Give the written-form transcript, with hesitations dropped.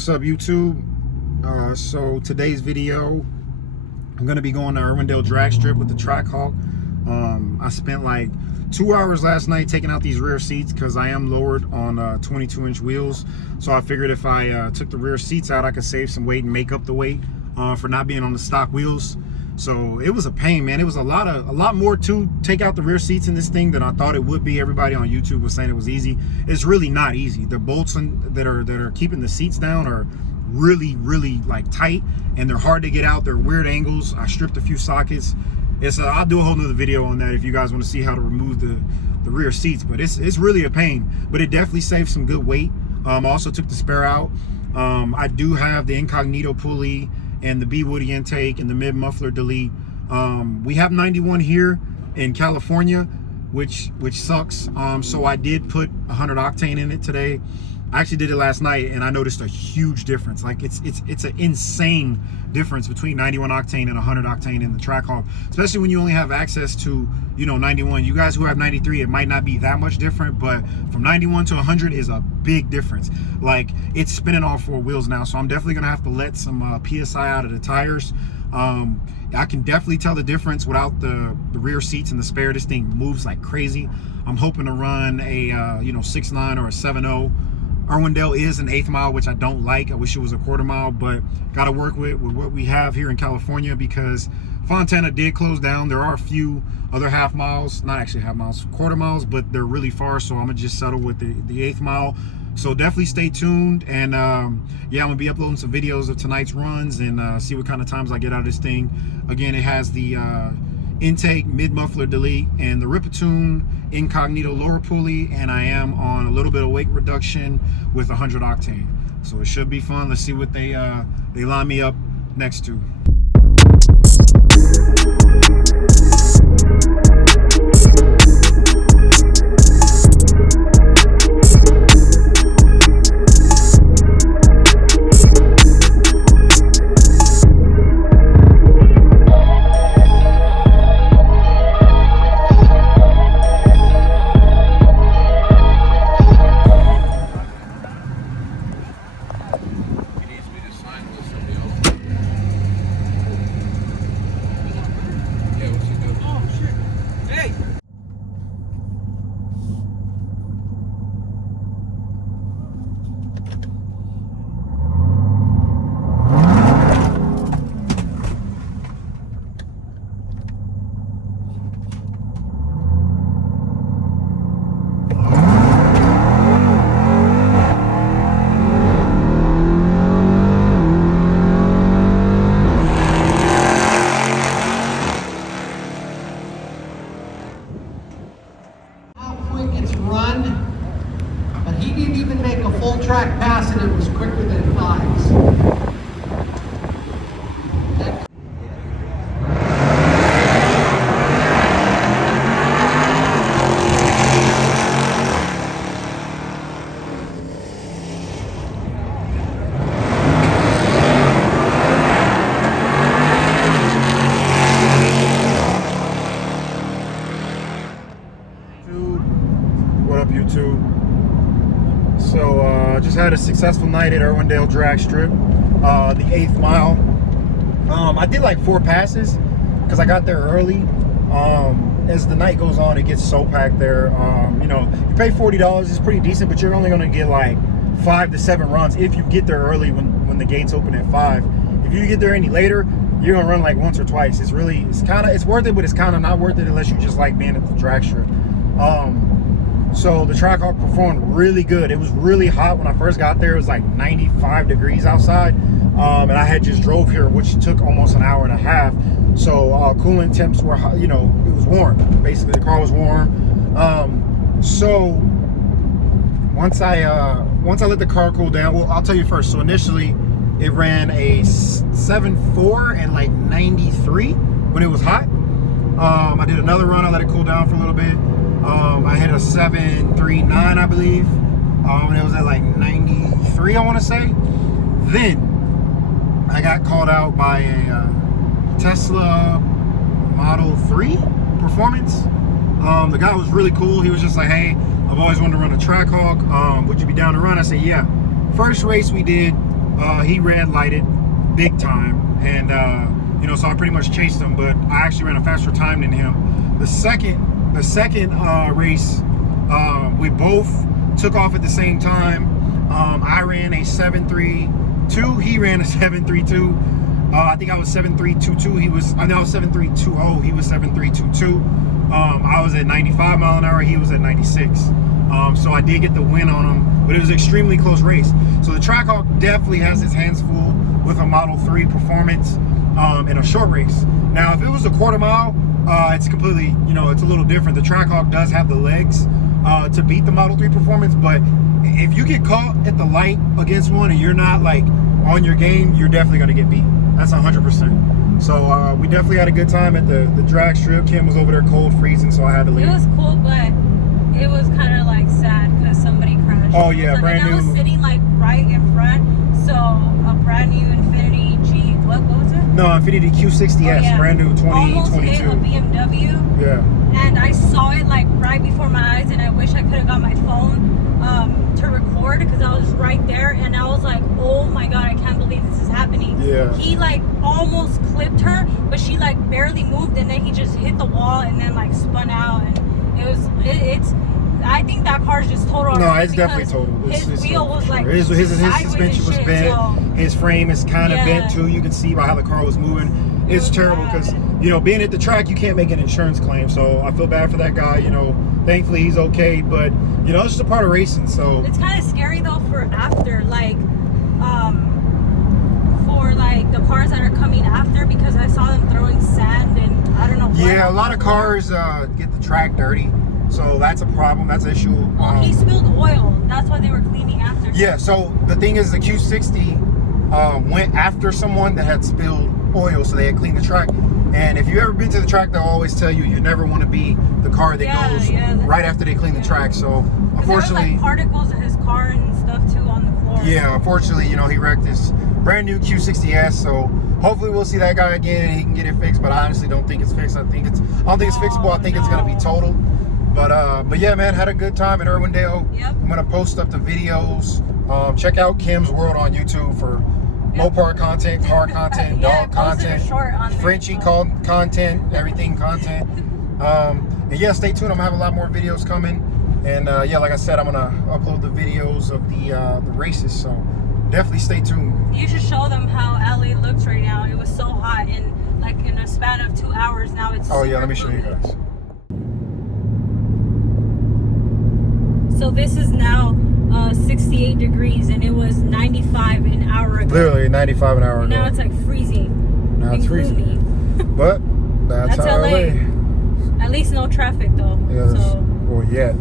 What's up, YouTube? So today's video, I'm gonna be going to Irwindale drag strip with the Trackhawk. I spent like 2 hours last night taking out these rear seats because I am lowered on 22-inch wheels. So I figured if I took the rear seats out, I could save some weight and make up the weight for not being on the stock wheels. So it was a pain, man. It was a lot more to take out the rear seats in this thing than I thought it would be. Everybody on YouTube was saying it was easy. It's really not easy. The bolts that are keeping the seats down are really like tight, and they're hard to get out. They're weird angles. I stripped a few sockets. I'll do a whole nother video on that if you guys want to see how to remove the rear seats. But it's really a pain, but it definitely saves some good weight. I also took the spare out. I do have the Incognito pulley and the B Woody intake and the mid muffler delete. We have 91 here in California, which sucks. So I did put 100 octane in it today. I actually did it last night, and I noticed a huge difference. Like it's an insane difference between 91 octane and 100 octane in the Trackhawk, especially when you only have access to 91. You guys who have 93, it might not be that much different, but from 91 to 100 is a big difference. Like, it's spinning all four wheels now, so I'm definitely gonna have to let some PSI out of the tires. I can definitely tell the difference without the rear seats and the spare. This thing moves like crazy. I'm hoping to run a 6.9 or a 7.0. Irwindale is an 1/8 mile, which I don't like. I wish it was a 1/4 mile, but got to work with what we have here in California because Fontana did close down. There are a few other half miles, not actually half miles, 1/4 miles, but they're really far, so I'm gonna just settle with the 1/8 mile. So definitely stay tuned, and yeah, I'm gonna be uploading some videos of tonight's runs and see what kind of times I get out of this thing. Again, it has the intake, mid muffler delete, and the Ripatoon Incognito lower pulley, and I am on a little bit of weight reduction with 100 octane. So it should be fun. Let's see what they line me up next to. But he didn't even make a full track pass, and it was quicker than fives. What up, YouTube? So just had a successful night at Irwindale drag strip, the 1/8 mile. I did like 4 passes because I got there early. As the night goes on, it gets so packed there. You pay $40, it's pretty decent, but you're only going to get like 5 to 7 runs if you get there early when the gates open at 5. If you get there any later, you're gonna run like once or twice. It's worth it, but it's kind of not worth it unless you just like being at the drag strip. So the Trackhawk performed really good. It was really hot when I first got there. It was like 95 degrees outside, and I had just drove here, which took almost an hour and a half. So coolant temps were, it was warm. Basically, the car was warm. So once I let the car cool down, well, I'll tell you first. So initially, it ran a 7.4 and like 93 when it was hot. I did another run. I let it cool down for a little bit. I hit a 7.39, I believe, and it was at like 93, I want to say. Then I got called out by a Tesla Model 3 Performance. The guy was really cool. He was just like, hey, I've always wanted to run a Trackhawk. Would you be down to run? I said, yeah. First race we did, he red lighted big time, and you know, so I pretty much chased him, but I actually ran a faster time than him. The second race, we both took off at the same time. I ran a 7.32. He ran a 7.32. I think I was 7.322. I was 7.320. He was 7.322. I was at 95 mile an hour. He was at 96. So I did get the win on him, but it was an extremely close race. So the Trackhawk definitely has his hands full with a Model 3 performance in a short race. Now, if it was a quarter mile, it's completely, you know, it's a little different. The Trackhawk does have the legs to beat the Model 3 performance, but if you get caught at the light against one and you're not like on your game, you're definitely going to get beat. That's 100%. So we definitely had a good time at the drag strip. Kim was over there cold freezing, so I had to leave. It was cool, but it was kind of like sad because somebody crashed. Oh yeah, brand new. I was sitting like right in front, so a brand new Infinity G. What was it? No, Infinity Q60S, oh, yeah. brand new 2022. Almost hit a BMW. Yeah. And I saw it like right before my eyes, and I wish I could have got my phone to record because I was right there, and I was like, oh my god, I can't believe this is happening. Yeah. He like almost clipped her, but she like barely moved, and then he just hit the wall and then like spun out, and it's I think that car's just total. No, it's definitely total. His wheel was like his suspension was bent. So. His frame is kind of bent too. You can see by how the car was moving. It's terrible because, you know, being at the track, you can't make an insurance claim. So I feel bad for that guy. You know, thankfully he's okay, but you know, it's just a part of racing. So it's kind of scary though for after, like, for like the cars that are coming after, because I saw them throwing sand and I don't know what. Yeah, a lot of cars get the track dirty. So that's a problem. That's an issue. Well, he spilled oil. That's why they were cleaning after. Yeah. So the thing is, the Q60 went after someone that had spilled oil, so they had cleaned the track. And if you've ever been to the track, they'll always tell you never want to be the car that goes right after they clean the track. So unfortunately, there was like particles in his car and stuff too on the floor. Yeah, unfortunately, you know, he wrecked his brand new Q60S. So hopefully we'll see that guy again and he can get it fixed. But I honestly don't think it's fixed. I don't think it's fixable. I think it's gonna be total. But yeah, man, had a good time in Irwindale. Yep. I'm gonna post up the videos. Check out Kim's World on YouTube for Mopar content, car content, dog content, Frenchie content, everything content. And yeah, stay tuned. I'm gonna have a lot more videos coming. And yeah, like I said, I'm gonna upload the videos of the races. So definitely stay tuned. You should show them how LA looks right now. It was so hot, and like in a span of 2 hours now it's. Oh yeah, let me show you guys. So this is now 68 degrees, and it was 95 an hour ago. Literally 95 an hour ago. Now it's like freezing. Now it's freezing. But that's how LA. At least no traffic though. Yeah, so. well, yet.